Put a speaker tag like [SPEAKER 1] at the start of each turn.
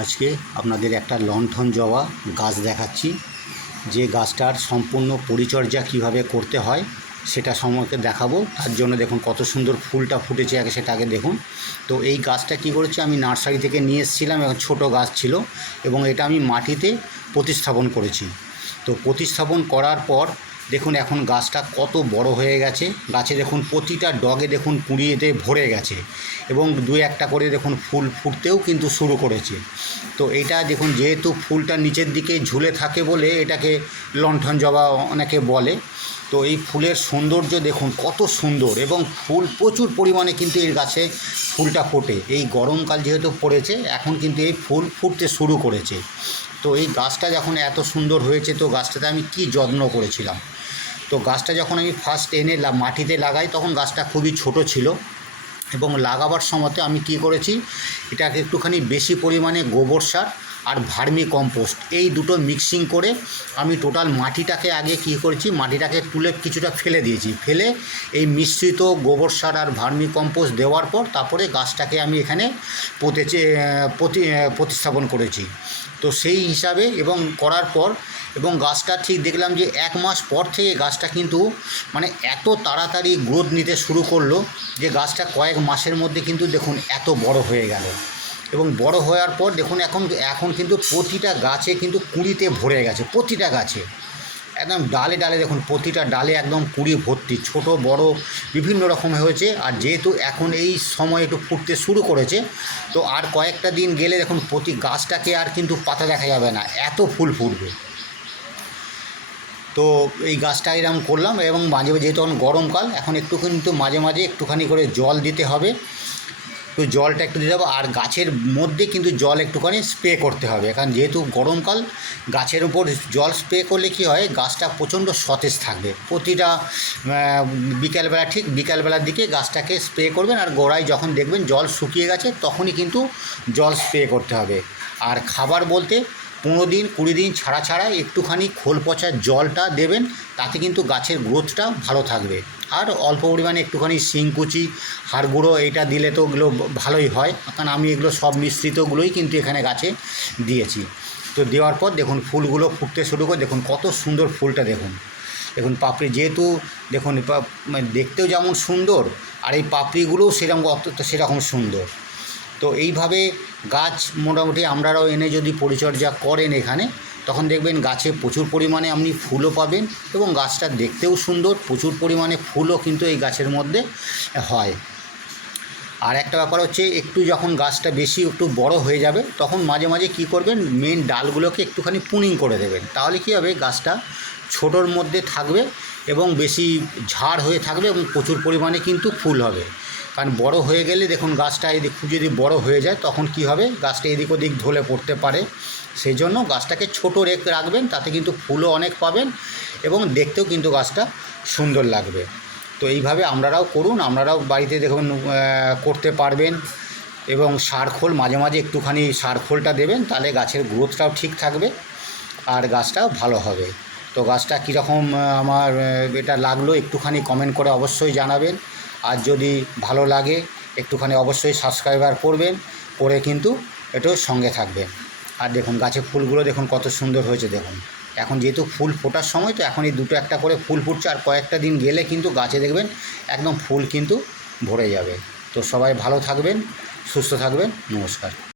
[SPEAKER 1] আজকে আপনাদের একটা লণ্ঠন জবা গাছ দেখাচ্ছি। যে গাছটার সম্পূর্ণ পরিচর্যা কীভাবে করতে হয় সেটা সম্পর্কে দেখাবো। তার জন্য দেখুন কত সুন্দর ফুলটা ফুটেছে আগে সেটা আগে দেখুন। তো এই গাছটা কি করেছি, আমি নার্সারি থেকে নিয়ে এসেছিলাম এবং ছোটো গাছ ছিল এবং এটা আমি মাটিতে প্রতিস্থাপন করেছি। তো প্রতিস্থাপন করার পর দেখুন এখন গাছটা কত বড় হয়ে গেছে। গাছে দেখুন প্রতিটা ডগে দেখুন কুড়িয়েতে ভরে গেছে এবং দু একটা করে দেখুন ফুল ফুটতেও কিন্তু শুরু করেছে। তো এটা দেখুন যেহেতু ফুলটা নিচের দিকে ঝুলে থাকে বলে এটাকে লণ্ঠন জবা অনেকে বলে, তো এই ফুলের সৌন্দর্য দেখুন কত সুন্দর এবং ফুল প্রচুর পরিমাণে কিন্তু এই গাছে ফুলটা ফোটে। এই গরমকাল যেহেতু পড়েছে, এখন কিন্তু এই ফুল ফুটতে শুরু করেছে। তো এই গাছটা যখন এত সুন্দর হয়েছে, তো গাছটাতে আমি কি যত্ন করেছিলাম? তো গাছটা যখন আমি ফার্স্ট এনে মাটিতে লাগাই, তখন গাছটা খুবই ছোট ছিল এবং লাগাবার সময়তে আমি কি করেছি, এটাকে একটুখানি বেশি পরিমাণে গোবর সার আর ভার্মি কম্পোস্ট। এই দুটো মিক্সিং করে আমি টোটাল মাটিটাকে আগে কি করেছি, মাটিটাকে তুলে কিছুটা ফেলে দিয়েছি। ফেলে এই মিশ্রিত গোবর সার আর ভার্মি কম্পোস্ট দেওয়ার পর তারপরে গাছটাকে আমি এখানে পোতেছে প্রতি প্রতিস্থাপন করেছি। তো সেই হিসাবে এবং করার পর এবং গাছটা ঠিক দেখলাম যে এক মাস পর থেকে গাছটা কিন্তু মানে এত তাড়াতাড়ি গ্রোথ নিতে শুরু করল যে গাছটা কয়েক মাসের মধ্যে কিন্তু দেখুন এত বড় হয়ে গেল। এবং বড় হওয়ার পর দেখুন এখন এখন কিন্তু প্রতিটা গাছে কিন্তু কুঁড়িতে ভরে গেছে, প্রতিটা গাছে। একদম ডালে ডালে দেখুন, প্রতিটা ডালে একদম কুড়ি ভর্তি, ছোট, বড়, বিভিন্ন রকম হয়েছে। আর যেহেতু এখন এই সময় একটু ফুটতে শুরু করেছে, তো আর কয়েকটা দিন গেলে দেখুন প্রতি গাছটাকে আর কিন্তু পাতা দেখা যাবে না, এত ফুল ফুটবে। তো এই গাছটা এরকম করলাম এবং মাঝে যেহেতু এখন গরমকাল, এখন একটু কিন্তু মাঝে মাঝে একটুখানি করে জল দিতে হবে। তো জলটা একটু দিয়ে হবে আর গাছের মধ্যে কিন্তু জল একটুখানি স্প্রে করতে হবে। কারণ যেহেতু গরমকাল, গাছের উপর জল স্প্রে করলে কি হয়, গাছটা প্রচণ্ড সতেজ থাকবে। প্রতিটা বিকালবেলা ঠিক বিকালবেলার দিকে গাছটাকে স্প্রে করবেন আর গোড়ায় যখন দেখবেন জল শুকিয়ে গেছে, তখনই কিন্তু জল স্প্রে করতে হবে। আর খাবার বলতে পনেরো দিন, কুড়ি দিন ছাড়া ছাড়া একটুখানি খোল পচার জলটা দেবেন, তাতে কিন্তু গাছের গ্রোথটা ভালো থাকবে। আর অল্প পরিমাণে একটুখানি শিংকুচি হাড় গুঁড়ো এটা দিলে তো ওগুলো ভালোই হয়। কারণ আমি এগুলো সব মিশ্রিতগুলোই কিন্তু এখানে গাছে দিয়েছি। তো দেওয়ার পর দেখুন ফুলগুলো ফুটতে শুরু করে, দেখুন কত সুন্দর ফুলটা দেখুন। দেখুন পাপড়ি যেহেতু, দেখুন মানে দেখতেও যেমন সুন্দর, আর এই পাপড়িগুলোও সেরকম সেরকম সুন্দর। তো এইভাবে গাছ মোটামুটি আমরাও এনে যদি পরিচর্যা করেন এখানে, তখন দেখবেন গাছে প্রচুর পরিমাণে আপনি ফুলও পাবেন এবং গাছটা দেখতেও সুন্দর, প্রচুর পরিমাণে ফুলও কিন্তু এই গাছের মধ্যে হয়। আর একটা ব্যাপার হচ্ছে, একটু যখন গাছটা বেশি একটু বড় হয়ে যাবে, তখন মাঝে মাঝে কি করবেন মেন ডালগুলোকে একটুখানি পুনিং করে দেবেন। তাহলে কি হবে, গাছটা ছোটোর মধ্যে থাকবে এবং বেশি ঝাড় হয়ে থাকবে এবং প্রচুর পরিমাণে কিন্তু ফুল হবে। কারণ বড় হয়ে গেলে দেখুন গাছটা এদিক যদি বড় হয়ে যায়, তখন কি হবে? গাছটা এদিক ওদিক ঢলে পড়তে পারে। সেই জন্য গাছটাকে ছোটো রেখ রাখবেন, তাতে কিন্তু ফুলও অনেক পাবেন এবং দেখতেও কিন্তু গাছটা সুন্দর লাগবে। তো এইভাবে আপনারাও করুন আপনারাও বাড়িতে দেখুন করতে পারবেন এবং সার খোল, মাঝে মাঝে একটুখানি সার খোলটা দেবেন, তাহলে গাছের গ্রোথটাও ঠিক থাকবে আর গাছটাও ভালো হবে। তো গাছটা কীরকম আমার এটা লাগল একটুখানি কমেন্ট করে অবশ্যই জানাবেন। আর যদি ভালো লাগে, একটুখানি অবশ্যই সাবস্ক্রাইবার করবেন, করে কিন্তু একটু সঙ্গে থাকবেন। আর দেখুন গাছে ফুলগুলো দেখুন, কত সুন্দর হয়েছে দেখুন। এখন যেহেতু ফুল ফোটার সময়, তো এখন এই দুটো একটা করে ফুল ফুটছে, আর কয়েকটা দিন গেলে কিন্তু গাছে দেখবেন একদম ফুল কিন্তু ভরে যাবে। তো সবাই ভালো থাকবেন, সুস্থ থাকবেন, নমস্কার।